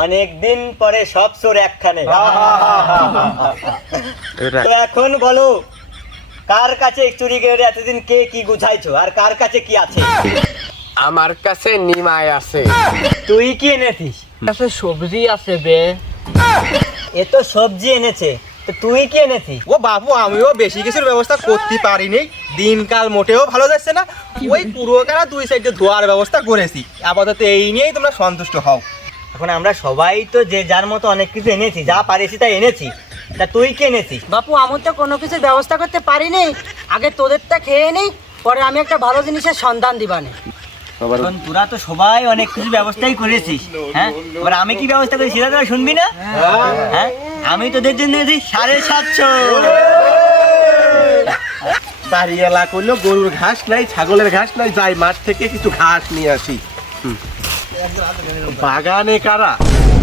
অনেক দিন পরে সব চোর একখানে। তো এখন বলো, কার কাছে চুরি করে এতদিন কে কি গুছাইছো, আর কার কাছে কি আছে? আমার কাছে নিমাই আছে। তুই কি এনেছিস? কাছে সবজি আছে বে। এ তো সবজি এনেছে, তো তুই কি এনেছিস? ও বাবু, আমিও বেশি কিছুর ব্যবস্থা করতে পারিনি, দিনকাল মোটেও ভালো যাচ্ছে না। ওই পুরো কারা দুই সাইডে ধোয়ার ব্যবস্থা করেছি। আপাতত এই নিয়েই তোমরা সন্তুষ্ট হও। এখন আমরা সবাই তো যে যার মতো অনেক কিছু এনেছি, যা পারেছি তাই এনেছি। তা তুই কি এনেছিস? বাপু, আমি তো কোনো কিছুর ব্যবস্থা করতে পারিনি। আগে তোদেরটা খেয়ে নেই, পরে আমি একটা ভালো জিনিসের সন্ধান দিবানে। এখন তোরা তো সবাই অনেক কিছু ব্যবস্থাই করেছিস, হ্যাঁ? এবার আমি কি ব্যবস্থা করেছি সেটা তোরা শুনবি না? হ্যাঁ, আমি তোদের জন্য এনেছি 750। বাড়ি এলা করলো, গরুর ঘাস নাই, ছাগলের ঘাস নাই, যাই মাঠ থেকে কিছু ঘাস নিয়ে আসি। বাগানে কারা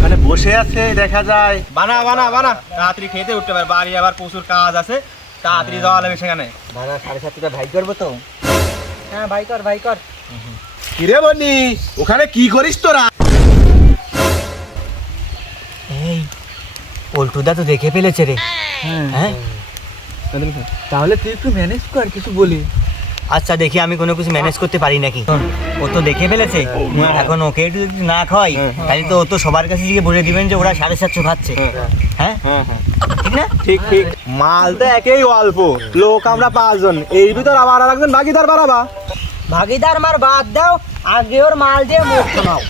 মানে বসে আছে দেখা যায়। বানা বানা বানা, তাড়াতাড়ি খেতে উঠতে পারে, বাড়ি আবার প্রচুর কাজ আছে, তাড়াতাড়ি যাওয়া লাগবে সেখানে। ভাড়া 750 ভাই করবো তো? হ্যাঁ ভাই কর, ভাই কর। কিরে বনি, ওখানে কি করিস তোরা? এই পল্টুদা তো দেখে ফেলেছে রে। হ্যাঁ, তাহলে তুই একটু ম্যানেজ কর, কিছু বলি। আচ্ছা দেখি আমি কোনো কিছু ম্যানেজ করতে পারি নাকি। শোন, ও তো দেখে ফেলেছে, এখন ওকে একটু যদি না খাওয়াই তাহলে তো ও তো সবার কাছে গিয়ে বলে দিবেন যে ওরা 750 খাচ্ছে। হ্যাঁ, ঠিক না? ঠিক ঠিক, মাল তো একেই অল্প, লোক আমরা 5 জন, এর ভিতর আবার আর একজন ভাগিদার বাড়াবা। ভাগিদার মার বাদ দাও, আগে ওর মাল দিয়ে মুখ শোনাও।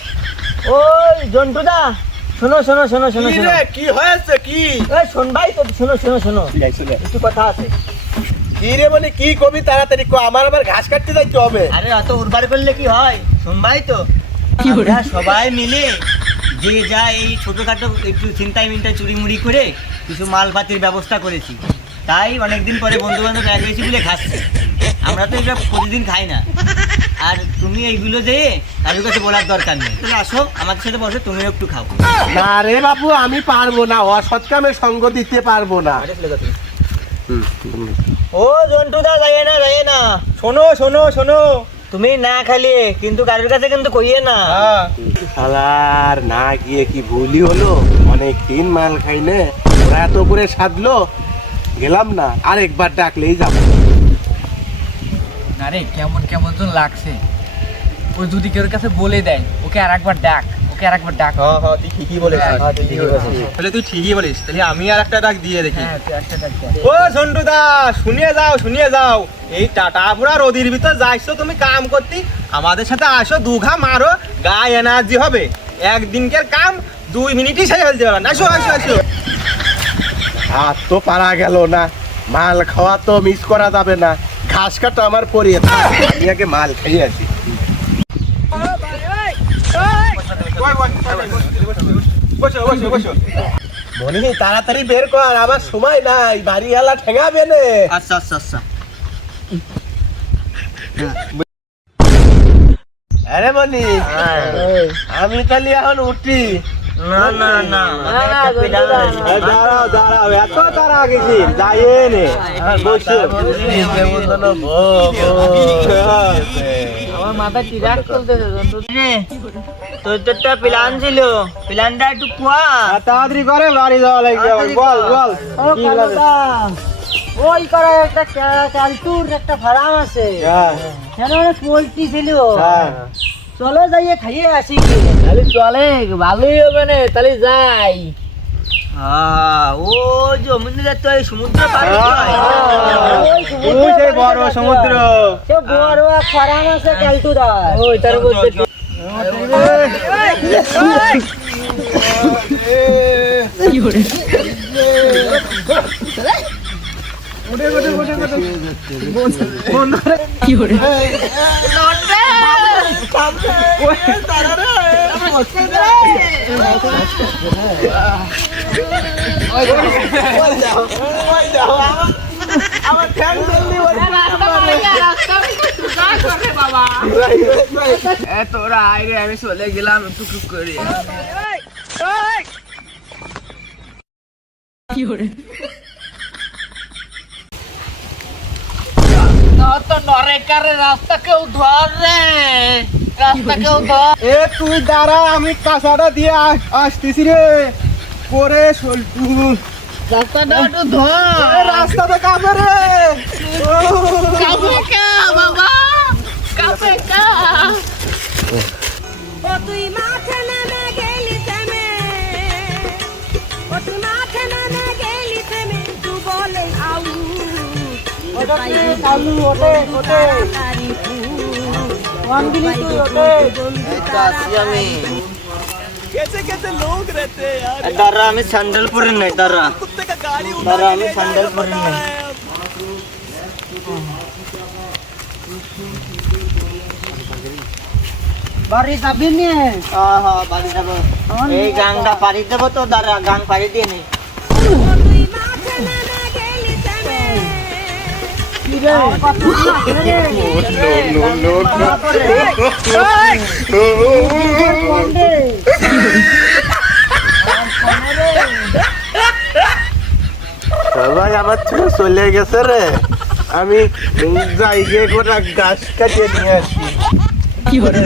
ওই জন্টুদা, শোনো শোনো শোনো শোনো শোনো। কি হয়েছে কি? এই শোন ভাই, তো শোনো শোনো শোনো, একটু কথা আছে। কি রে বনি, কি কবি তাড়াতাড়ি কো, আমার আবার ঘাস কাটতে যাইতে হবে। আরে অত উড়বার করলে কি হয়? শোন ভাই, তো আমরা সবাই মিলে যে যা এই ছোটখাটো একটু ছিনতাই মিনতাই চুরি মুড়ি করে কিছু মালপাতির ব্যবস্থা করেছি, তাই অনেকদিন পরে বন্ধু বান্ধব এক বেশি বলে খাচ্ছি। আমরা তো এটা প্রতিদিন খাই না। আর তুমি এইগুলো যে কারোর কাছে বলার দরকার নেই, তুমি আসো আমাদের সাথে বসে, তুমিও একটু খাও। না রে বাবু, আমি পারবো না, অসৎ কামে সঙ্গ দিতে পারবো না। ও জন্টুদা, যাইয়ে না যাইয়ে না, শোনো শোনো শোনো, তুমি না খালি কিন্তু কারোর কাছে কিন্তু কইয়ে না। শালার না গিয়ে কি ভুলই হলো, অনেক দিন মাল খাই না, ওরা এত করে সাধলো, গেলাম না, আরেকবার ডাকলেই যাবো। না রে, কেমন কেমন তো লাগছে। ও যদি কেউ কাছে বলে দেয়, ওকে আর একবার ডাক, ওকে আর একবার ডাক। হ্যাঁ হ্যাঁ, তুই ঠিকই বলেছিস। হ্যাঁ, তুই ঠিকই বলেছিস। তাহলে তুই ঠিকই বলিস, তাহলে আমি আর একটা ডাক দিয়ে দেখি। হ্যাঁ, তুই একটা ডাক দে। ও ঝন্টুদা, শুনিয়ে যাও শুনিয়ে যাও, এই টাটা পুরা রোদির ভিতর যাইছো তুমি কাম করতে, আমাদের সাথে আসো, দুঘা মারো, গায়ে এনার্জি হবে। একদিনকার কাম 2 মিনিটই শেষ হয়ে যাবে। আসো আসো আসো। আর তো পারা গেল না, মাল খাওয়া তো মিস করা যাবে না, ঘাস কাটা আমার পরিয়ে থাক, আমি আগে মাল খেয়ে আসি। বসো বসো বসো। বলি তাড়াতাড়ি বের কর, আমার সময় নাই, বাড়ি এলা ঠেঙাবে না। আচ্ছা আচ্ছা আচ্ছা। আরে বলি, আমি তাহলে এখন উঠি। না না না, মানে একটা পেডাল আছে। দাঁড়াও দাঁড়াও, এত তারা গেছি, যাইয়ে নে বসে। আমার মাথা চিরাক চলতেছে জন্তু। রে, তোর তো একটা প্ল্যান ছিল, প্ল্যানটা একটু কুয়া। তাড়াতাড়ি করে বাড়ি যাওয়া লাগবে, বল বল কি লাগে? ওই করে একটা কালতুর একটা ফার্ম আছে, হ্যাঁ সেখানে অনেক পোল্ট্রি ছিল। হ্যাঁ, চলো যাইয়ে খাইয়ে আসি কি। তাহলে চলে, ভালোই হবে না, তাহলে যাই। ও জমিদার তো এই সমুদ্র পাড়ে হয়। ওই সেই বড় সমুদ্র। সে বড় এক ফার্ম আছে কালতুরা, ওই তার মধ্যে তোরা আইরে, আমি চলে গেলাম একটু টুক করে। নরেকারে রাস্তা কেউ ধর রে। এ তুই দাঁড়া, আমি কাঁচাটা দিয়ে আসতেছি রে। করে সল্টু এ, রাস্তাতে কাঁপে রে। ও তুই মাঠে নেমে গেলি থেমে, ও তুই মাঠে নেমে গেলি থেমে, তু বলে আউ কালু ওঠে ওঠে আমি দাঁড়া, আমি স্যান্ডেল পরে নাই, দাঁড়া দাঁড়া, আমি স্যান্ডেল পরে নাই। বাড়ি যাবি নি? হ্যাঁ বাড়ি যাবো। এই গাংটা পাড়ি দেবো তো, দাঁড়া গাং পাড়ি দিয়ে নে। ও তুই মাঠে নেমে গেলি থেমে, সবাই আমার থেকে চলে গেছে রে, আমি যাই গিয়ে গোটা গাছ কাটিয়ে নিয়ে আসি। কি করে